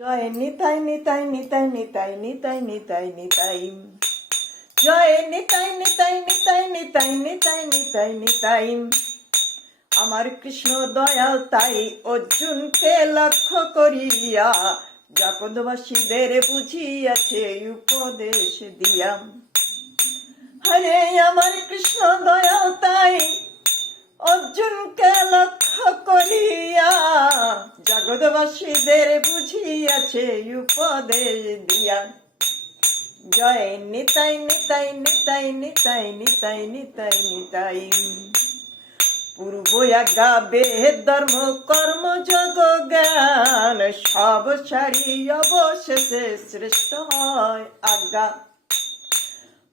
জয় নিতাই নিতাই নিতাই নিতাই নিতাই নিতাই নিতাই জয় নিতাই নিতাই নিতাই নিতাই নিতাই নিতাই নিতাই। আমার কৃষ্ণ দয়াল তাই অর্জুনকে লক্ষ্য করিয়া জগৎবাসীদের বুঝিয়াছে উপদেশ দিয়া। হরে আমার কৃষ্ণ দয়াল তাই অর্জুনকে লক্ষ্য করিয়া জগৎবাসীদের বুঝিয়াছে উপদেশ দিয়া। জয় নিতাই নিতাই নিতাই নিতাই নিতাই নিতাই নিতাই। পূর্ব আজ্ঞা বেদ ধর্ম কর্ম যোগ জ্ঞান সব সারি অবশেষে শ্রেষ্ঠ হয় আজ্ঞা।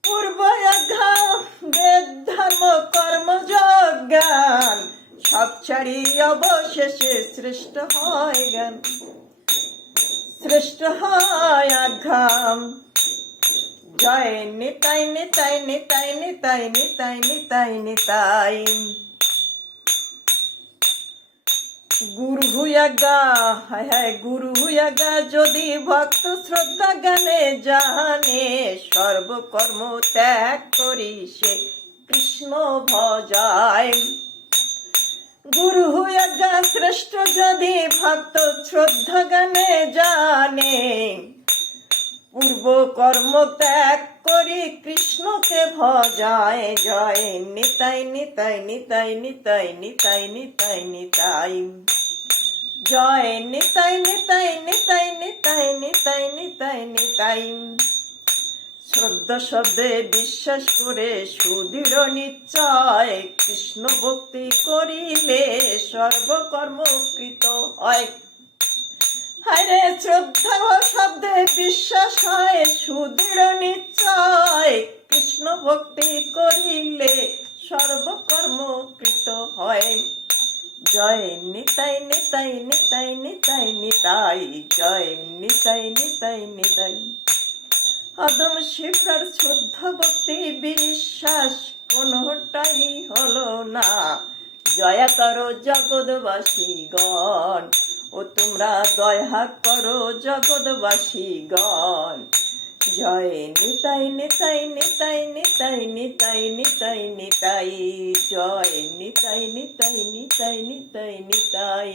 পূর্ব আজ্ঞা বেদ ধর্ম কর্ম যোগ জ্ঞান সব ছাড়ি অবশেষে শ্রেষ্ঠ হয় জ্ঞান, শ্রেষ্ঠ হয় আজ্ঞা। জয় নিতাই নিতাই নিতাই নিতাই নিতাই নিতাই নিতাই। গুরু আজ্ঞা হায় হায় গুরু আজ্ঞা যদি ভক্ত শ্রদ্ধা জ্ঞানে জানে সর্বকর্ম ত্যাগ করি সে কৃষ্ণ ভজায়। গুরু আজ্ঞা শ্রেষ্ঠ যদি ভক্ত শ্রদ্ধা জ্ঞানে জানে পূর্ব কর্ম ত্যাগ করি কৃষ্ণকে ভজায়। জয় নিতাই নিতাই নিতাই নিতাই নিতাই নিতাই নিতাই। জয় নিতাই নিতাই নিতাই নিতাই নিতাই নিতাই নিতাই। শ্রদ্ধা শব্দে বিশ্বাস করে সুদৃঢ় নিশ্চয় কৃষ্ণ ভক্তি করিলে সর্বকর্ম কৃত হয়। হরে শ্রদ্ধা শব্দে বিশ্বাস হয় সুদৃঢ় নিশ্চয় কৃষ্ণ ভক্তি করিলে সর্বকর্ম কৃত হয়। জয় নিতাই নিতাই নিতাই নিতাই নিতাই। জয় নিতাই নিতাই নিতাই। আদম শিবরার শুদ্ধ ভক্তি বিশ্বাস কোনটাই হলো না। জয়া করো জগৎবাসীগণ ও তোমরা দয়া করো জগৎবাসীগণ। জয় নিতাই নিতাই নিতাই নিতাই নিতাই নিতাই নিতাই। জয় নিতাই নিতাই নিতাই নিতাই নিতাই।